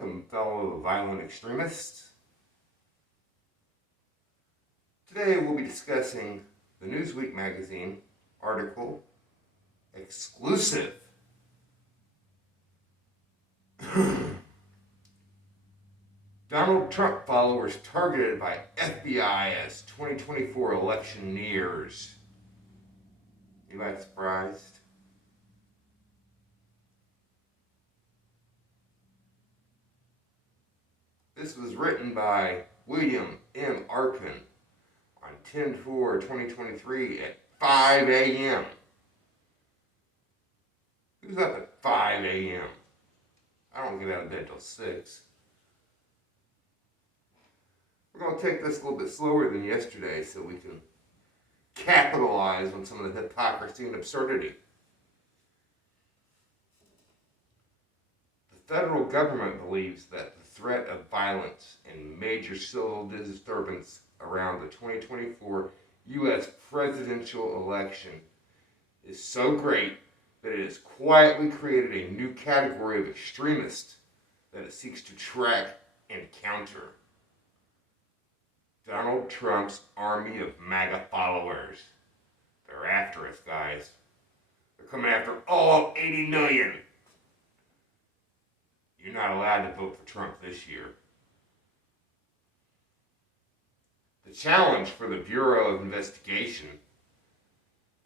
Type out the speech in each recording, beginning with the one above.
Welcome, fellow violent extremists. Today we'll be discussing the Newsweek magazine article, Exclusive. Donald Trump followers targeted by FBI as 2024 election nears. You guys surprised? This was written by William M. Arkin on 10/4/2023 at 5 a.m. Who's up at 5 a.m.? I don't get out of bed till 6. We're going to take this a little bit slower than yesterday so we can capitalize on some of the hypocrisy and absurdity. The federal government believes that the threat of violence and major civil disturbance around the 2024 U.S. presidential election is so great that it has quietly created a new category of extremist that it seeks to track and counter. Donald Trump's army of MAGA followers. They're after us, guys. They're coming after all 80 million. You're not allowed to vote for Trump this year. The challenge for the Bureau of Investigation,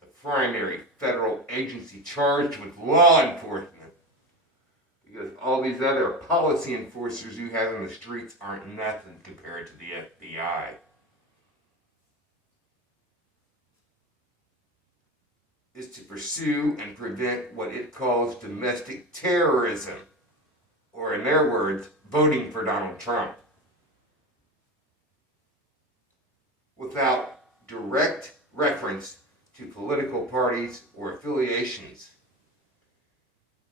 the primary federal agency charged with law enforcement, because all these other policy enforcers you have in the streets aren't nothing compared to the FBI. Is to pursue and prevent what it calls domestic terrorism, or in their words, voting for Donald Trump. Without direct reference to political parties or affiliations,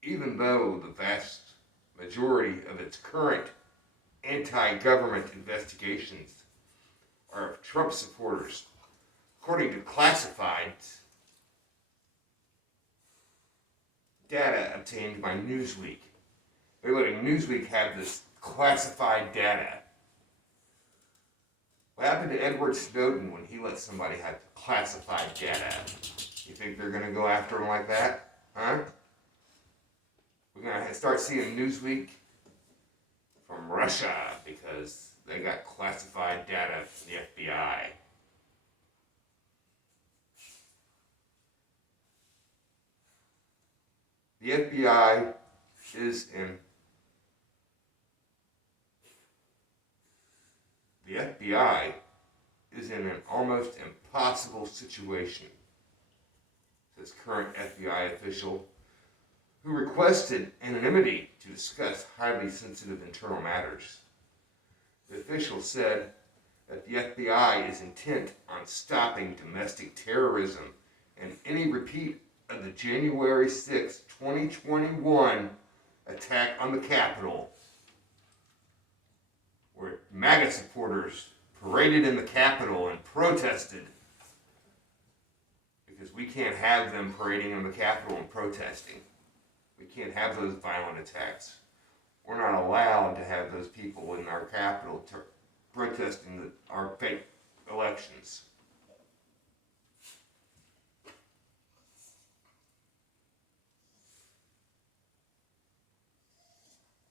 even though the vast majority of its current anti-government investigations are of Trump supporters, according to classified data obtained by Newsweek. They're letting Newsweek have this classified data. What happened to Edward Snowden when he let somebody have classified data? You think they're going to go after him like that? Huh? We're going to start seeing Newsweek from Russia because they got classified data from the FBI. The FBI is in an almost impossible situation, says current FBI official who requested anonymity to discuss highly sensitive internal matters. The official said that the FBI is intent on stopping domestic terrorism and any repeat of the January 6, 2021 attack on the Capitol, where MAGA supporters paraded in the Capitol and protested, because we can't have them parading in the Capitol and protesting. We can't have those violent attacks. We're not allowed to have those people in our Capitol protesting our fake elections.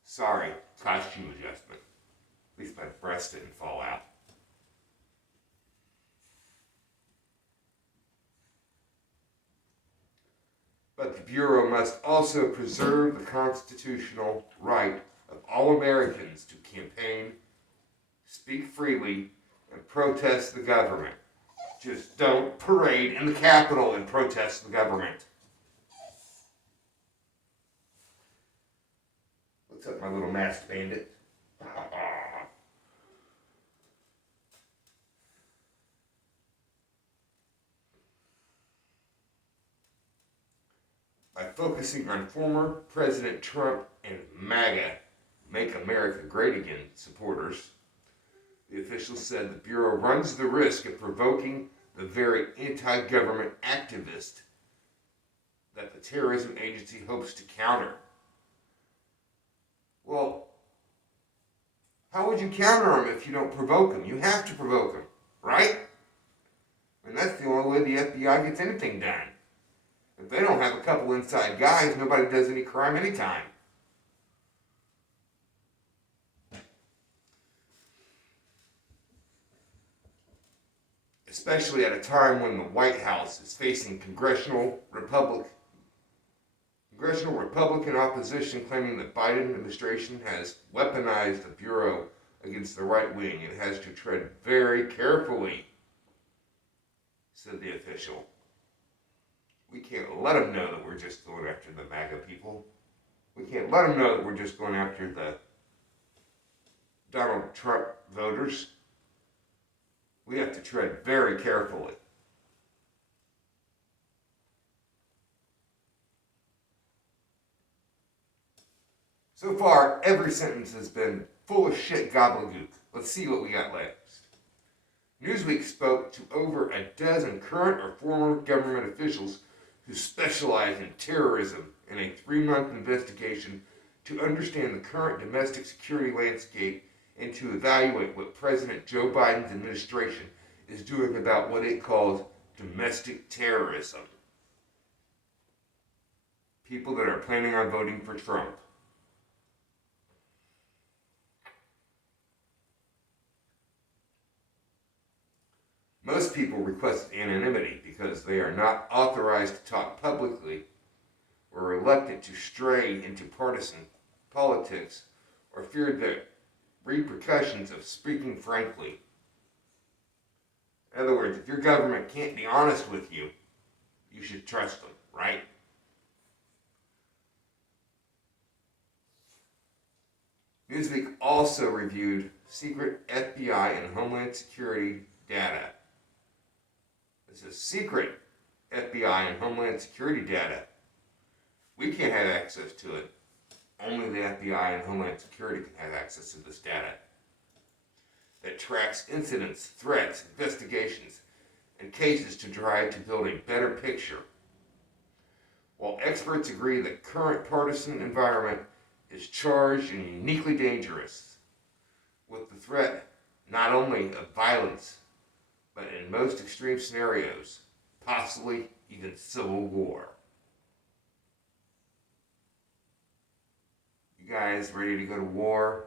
Sorry, costume adjustment. At least my breast didn't fall out. But the Bureau must also preserve the constitutional right of all Americans to campaign, speak freely, and protest the government. Just don't parade in the Capitol and protest the government. What's up, my little masked bandit? By focusing on former President Trump and MAGA, Make America Great Again supporters, the official said the Bureau runs the risk of provoking the very anti-government activist that the terrorism agency hopes to counter. Well, How would you counter them if you don't provoke them? You have to provoke them, right? And that's the only way the FBI gets anything done. If they don't have a couple inside guys, nobody does any crime anytime. Especially at a time when the White House is facing congressional Republican opposition claiming the Biden administration has weaponized the Bureau against the right wing. It has to tread very carefully, said the official. We can't let them know that we're just going after the MAGA people. We can't let them know that we're just going after the Donald Trump voters. We have to tread very carefully. So far, every sentence has been full of shit gobbledygook. Let's see what we got next. Newsweek spoke to over a dozen current or former government officials who specialize in terrorism in a 3-month investigation to understand the current domestic security landscape and to evaluate what President Joe Biden's administration is doing about what it calls domestic terrorism. People that are planning on voting for Trump. Most people request anonymity because they are not authorized to talk publicly or reluctant to stray into partisan politics or fear the repercussions of speaking frankly. In other words, if your government can't be honest with you, you should trust them, right? Newsweek also reviewed secret FBI and Homeland Security data. This is secret FBI and Homeland Security data. We can't have access to it. Only the FBI and Homeland Security can have access to this data. That tracks incidents, threats, investigations, and cases to try to build a better picture. While experts agree that current partisan environment is charged and uniquely dangerous, with the threat not only of violence, but in most extreme scenarios, possibly even civil war. You guys ready to go to war?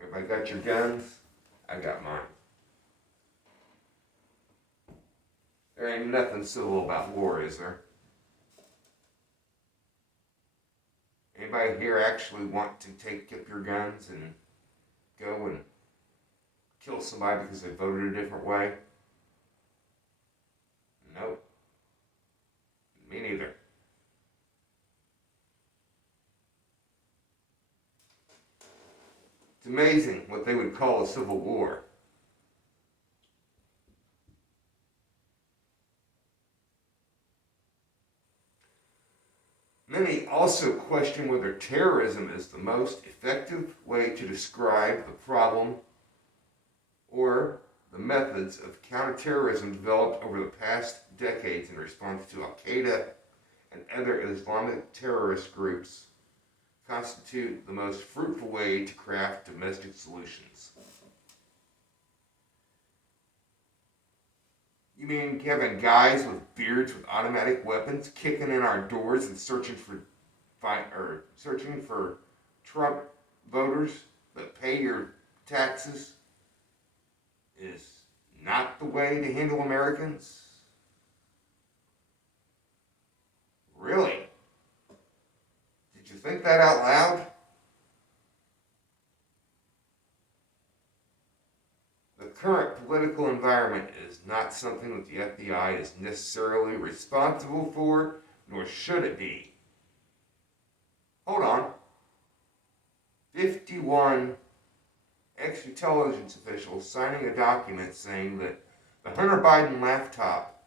Everybody got your guns? I got mine. There ain't nothing civil about war, is there? Anybody here actually want to take up your guns and go and kill somebody because they voted a different way? Nope. Me neither. It's amazing what they would call a civil war. Many also question whether terrorism is the most effective way to describe the problem or the methods of counterterrorism developed over the past decades in response to Al-Qaeda and other Islamic terrorist groups constitute the most fruitful way to craft domestic solutions. You mean having guys with beards with automatic weapons kicking in our doors and searching for Trump voters that pay your taxes is not the way to handle Americans? Really? Did you think that out loud? The current political environment is not something that the FBI is necessarily responsible for, nor should it be. Hold on. 51 ex-intelligence officials signing a document saying that the Hunter Biden laptop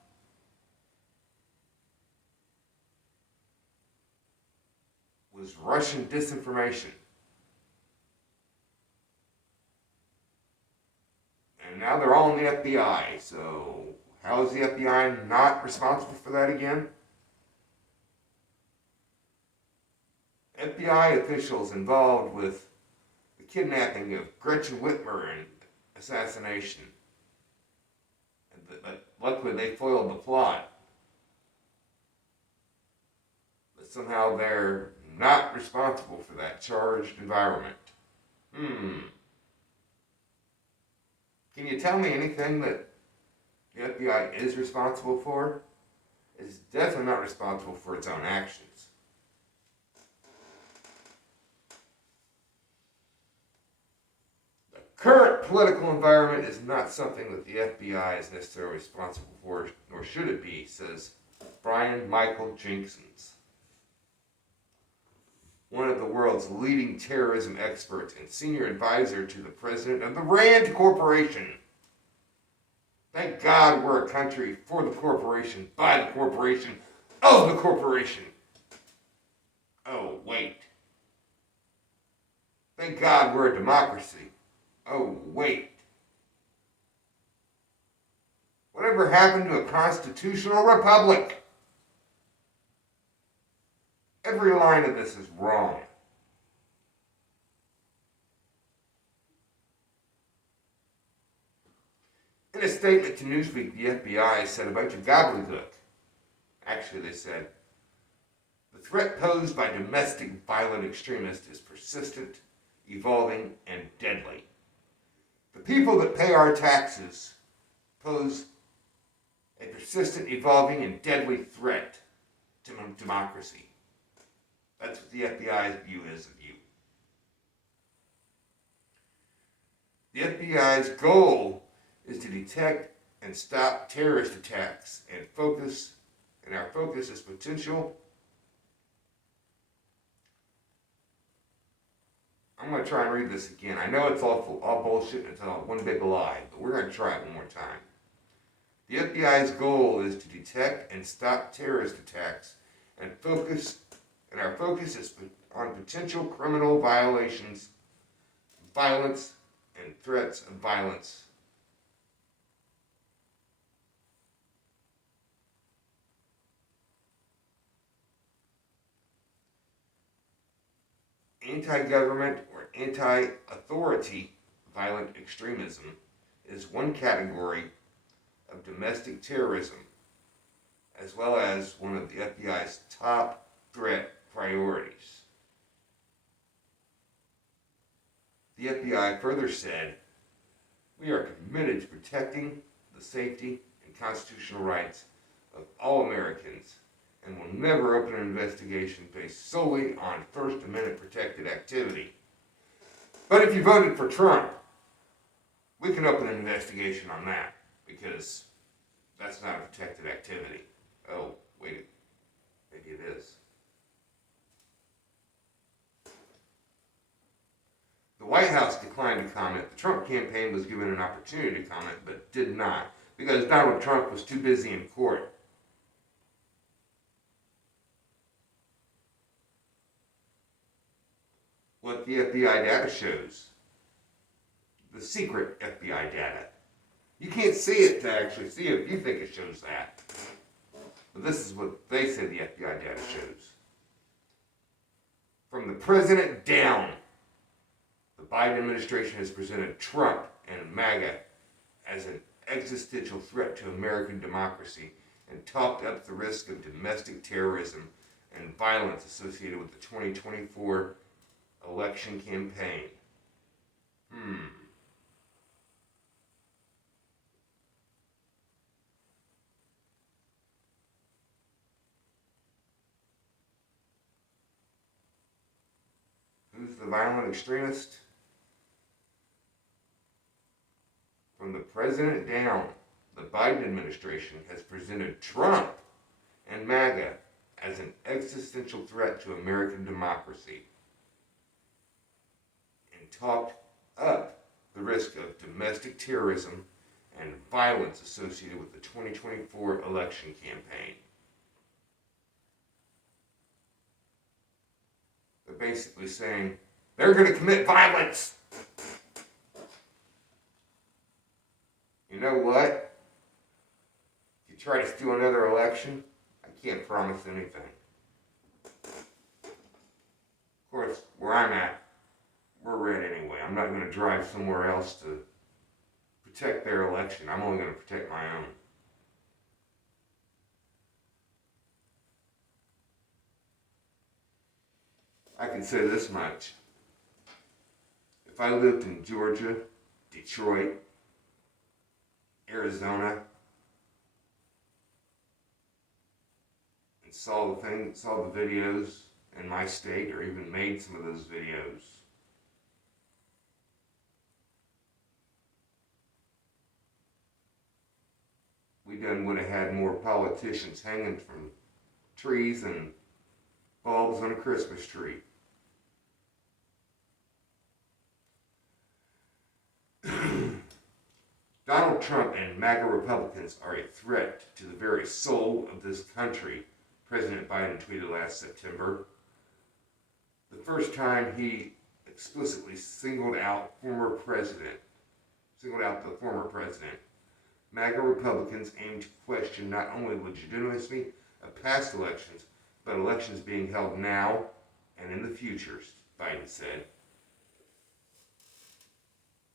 was Russian disinformation. And now they're all in the FBI, so how is the FBI not responsible for that again? FBI officials involved with the kidnapping of Gretchen Whitmer and assassination. But luckily they foiled the plot. But somehow they're not responsible for that charged environment. Can you tell me anything that the FBI is responsible for? It's definitely not responsible for its own actions. The current political environment is not something that the FBI is necessarily responsible for, nor should it be, says Brian Michael Jenkins, one of the world's leading terrorism experts and senior advisor to the president of the RAND Corporation. Thank God we're a country for the corporation, by the corporation, of the corporation. Oh, wait. Thank God we're a democracy. Oh, wait. Whatever happened to a constitutional republic? Every line of this is wrong. In a statement to Newsweek, the FBI said a bunch of gobbledygook. Actually, they said, the threat posed by domestic violent extremists is persistent, evolving, and deadly. The people that pay our taxes pose a persistent, evolving, and deadly threat to democracy. That's what the FBI's view is of you. The FBI's goal is to detect and stop terrorist attacks, and our focus is potential. I'm going to try and read this again. I know it's all bullshit and it's all one big lie, but we're going to try it one more time. The FBI's goal is to detect and stop terrorist attacks, and our focus is on potential criminal violations, violence, and threats of violence. Anti-government or anti-authority violent extremism is one category of domestic terrorism, as well as one of the FBI's top threat priorities. The FBI further said, we are committed to protecting the safety and constitutional rights of all Americans, and will never open an investigation based solely on First Amendment protected activity. But if you voted for Trump, we can open an investigation on that, because that's not a protected activity. Oh, wait, maybe it is. The White House declined to comment. The Trump campaign was given an opportunity to comment, but did not, because Donald Trump was too busy in court. What the FBI data shows, the secret FBI data. You can't see it to actually see it if you think it shows that. But this is what they say the FBI data shows. From the president down, the Biden administration has presented Trump and MAGA as an existential threat to American democracy and talked up the risk of domestic terrorism and violence associated with the 2024 election campaign. Who's the violent extremist? From the president down, the Biden administration has presented Trump and MAGA as an existential threat to American democracy and talked up the risk of domestic terrorism and violence associated with the 2024 election campaign. They're basically saying they're going to commit violence. You know what? If you try to steal another election, I can't promise anything. course, where I'm at, we're red anyway. I'm not going to drive somewhere else to protect their election. I'm only going to protect my own. I can say this much. If I lived in Georgia, Detroit, Arizona, and saw the videos in my state, or even made some of those videos, we done would have had more politicians hanging from trees and bulbs on a Christmas tree. Donald Trump and MAGA Republicans are a threat to the very soul of this country, President Biden tweeted last September. The first time he explicitly singled out the former president. MAGA Republicans aim to question not only legitimacy of past elections, but elections being held now and in the future, Biden said.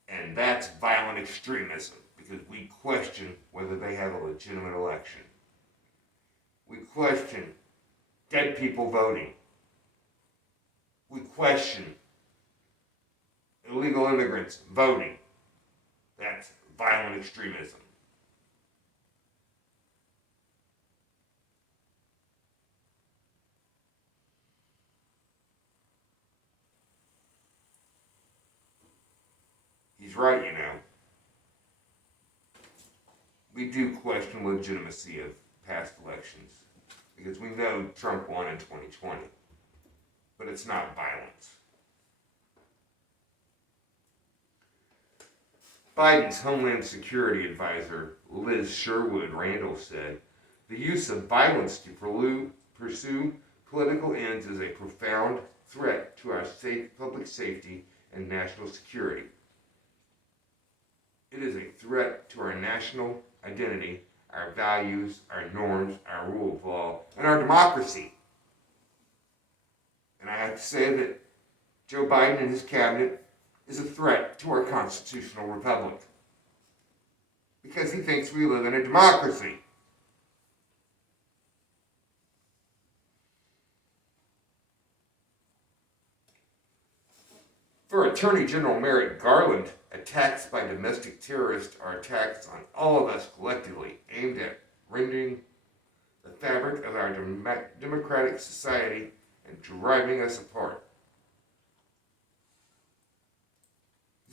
And that's violent extremism, because we question whether they have a legitimate election. We question dead people voting. We question illegal immigrants voting. That's violent extremism. He's right, you know. We do question legitimacy of past elections, because we know Trump won in 2020, but it's not violence. Biden's Homeland Security Advisor, Liz Sherwood Randall, said, "The use of violence to pursue political ends is a profound threat to our public safety and national security. It is a threat to our national identity, our values, our norms, our rule of law, and our democracy." And I have to say that Joe Biden and his cabinet is a threat to our constitutional republic, because he thinks we live in a democracy. For Attorney General Merrick Garland, attacks by domestic terrorists are attacks on all of us collectively, aimed at rending the fabric of our democratic society and driving us apart.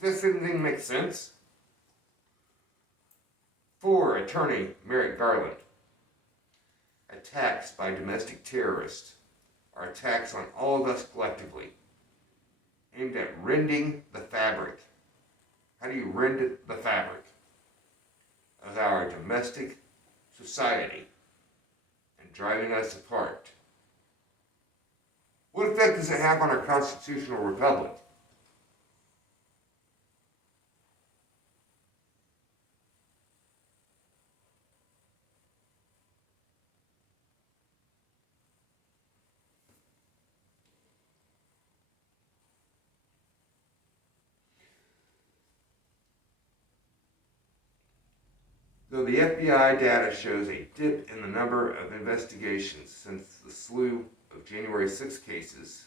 Does this anything make sense? For Attorney Merrick Garland, attacks by domestic terrorists are attacks on all of us collectively, aimed at rending the fabric. How do you rend the fabric of our domestic society and driving us apart? What effect does it have on our constitutional republic? Though the FBI data shows a dip in the number of investigations since the slew of January 6 cases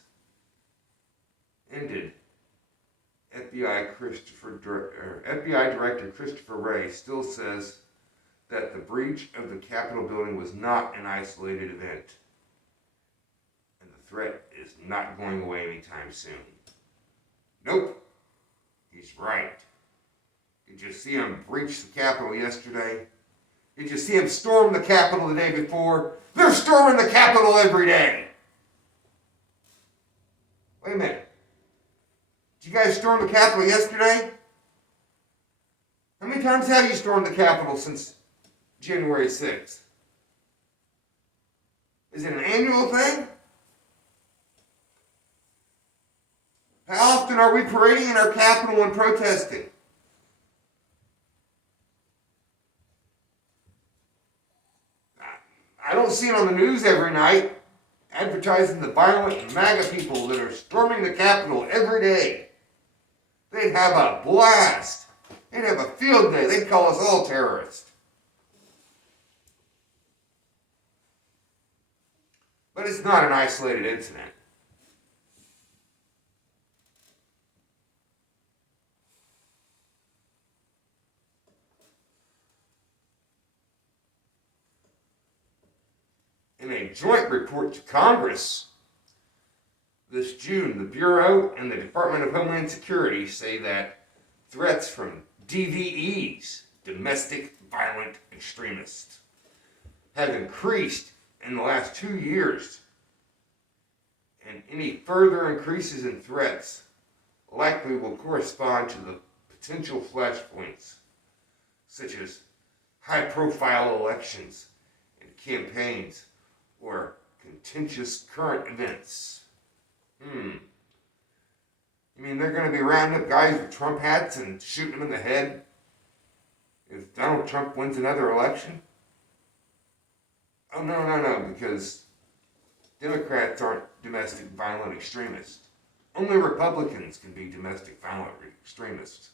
ended, FBI Director Christopher Wray still says that the breach of the Capitol building was not an isolated event, and the threat is not going away anytime soon. Nope, he's right. Did you see him breach the Capitol yesterday? Did you see him storm the Capitol the day before? They're storming the Capitol every day. Wait a minute. Did you guys storm the Capitol yesterday? How many times have you stormed the Capitol since January 6th? Is it an annual thing? How often are we parading in our Capitol and protesting? I don't see it on the news every night, advertising the violent MAGA people that are storming the Capitol every day. They'd have a blast. They'd have a field day. They'd call us all terrorists. But it's not an isolated incident. In a joint report to Congress this June, the Bureau and the Department of Homeland Security say that threats from DVEs, domestic violent extremists, have increased in the last 2 years. And any further increases in threats likely will correspond to the potential flashpoints, such as high-profile elections and campaigns or contentious current events. You mean they're going to be rounding up guys with Trump hats and shooting them in the head if Donald Trump wins another election? Oh, no, because Democrats aren't domestic violent extremists. Only Republicans can be domestic violent extremists.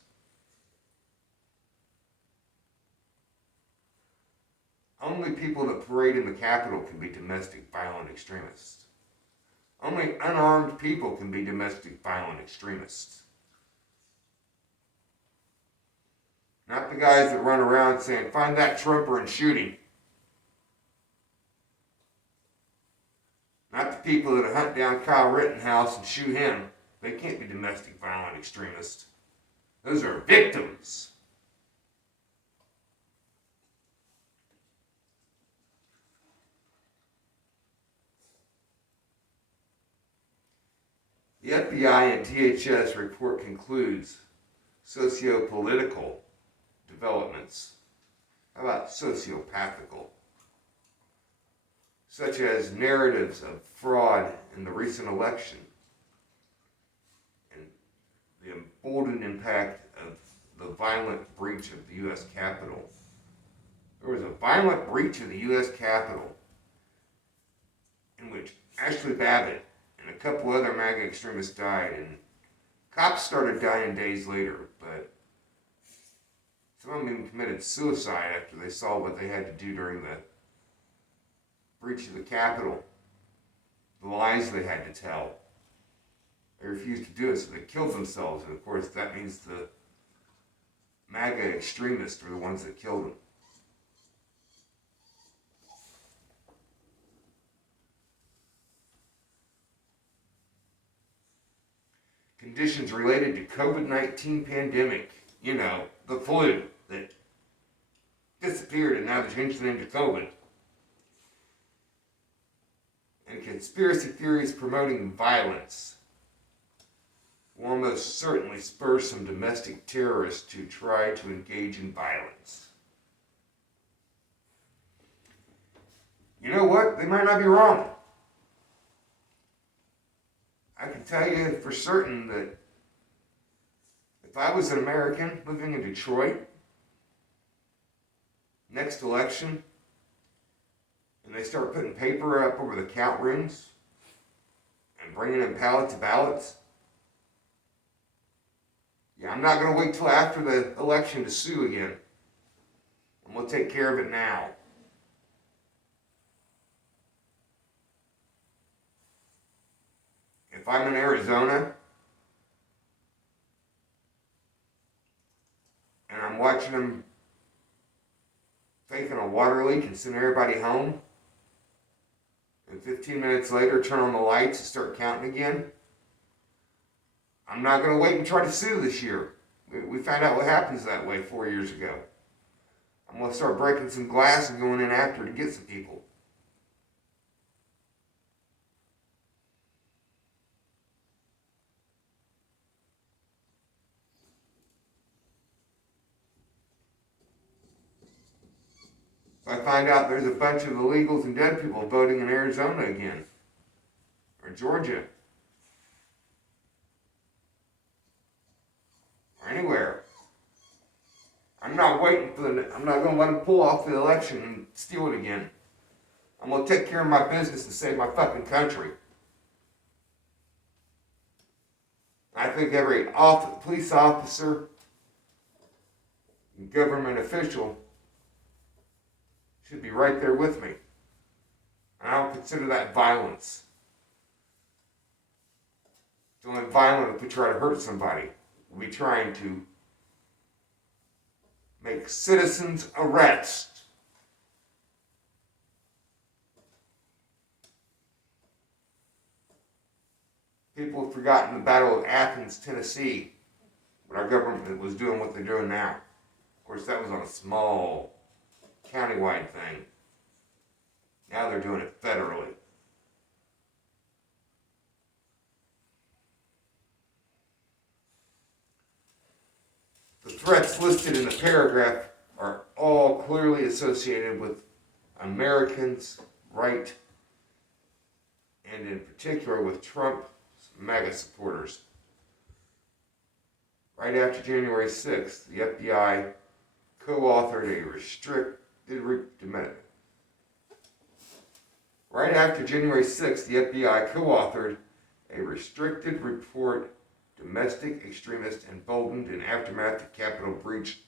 Only people that parade in the Capitol can be domestic violent extremists. Only unarmed people can be domestic violent extremists. Not the guys that run around saying, find that Trumper and shoot him. Not the people that hunt down Kyle Rittenhouse and shoot him. They can't be domestic violent extremists. Those are victims. The FBI and DHS report concludes socio-political developments. How about sociopathical? Such as narratives of fraud in the recent election and the emboldened impact of the violent breach of the U.S. Capitol. There was a violent breach of the U.S. Capitol in which Ashley Babbitt and a couple other MAGA extremists died, and cops started dying days later, but some of them even committed suicide after they saw what they had to do during the breach of the Capitol, the lies they had to tell. They refused to do it, so they killed themselves, and of course that means the MAGA extremists were the ones that killed them. Conditions related to COVID-19 pandemic, the flu that disappeared and now they're changing into COVID. And conspiracy theories promoting violence will almost certainly spur some domestic terrorists to try to engage in violence. You know what? They might not be wrong. I can tell you for certain that if I was an American living in Detroit, next election, and they start putting paper up over the count rooms and bringing in pallets of ballots, I'm not going to wait till after the election to sue again. I'm going to take care of it now. If I'm in Arizona and I'm watching them faking a water leak and send everybody home, and 15 minutes later turn on the lights and start counting again, I'm not going to wait and try to sue this year. We found out what happens that way 4 years ago. I'm going to start breaking some glass and going in after to get some people. If I find out there's a bunch of illegals and dead people voting in Arizona again, or Georgia, or anywhere, I'm not going to let them pull off the election and steal it again. I'm going to take care of my business and save my fucking country. I think every police officer and government official should be right there with me. I don't consider that violence. It's only violent if we try to hurt somebody. We'll be trying to make citizens arrest. People have forgotten the Battle of Athens, Tennessee, when our government was doing what they're doing now. Of course, that was on a small, countywide thing. Now they're doing it federally. The threats listed in the paragraph are all clearly associated with Americans' right, and in particular with Trump's MAGA supporters. Right after January 6th, the FBI co-authored a restricted Right after January 6th, the FBI co-authored a restricted report, Domestic Extremist Emboldened in Aftermath of Capitol Breach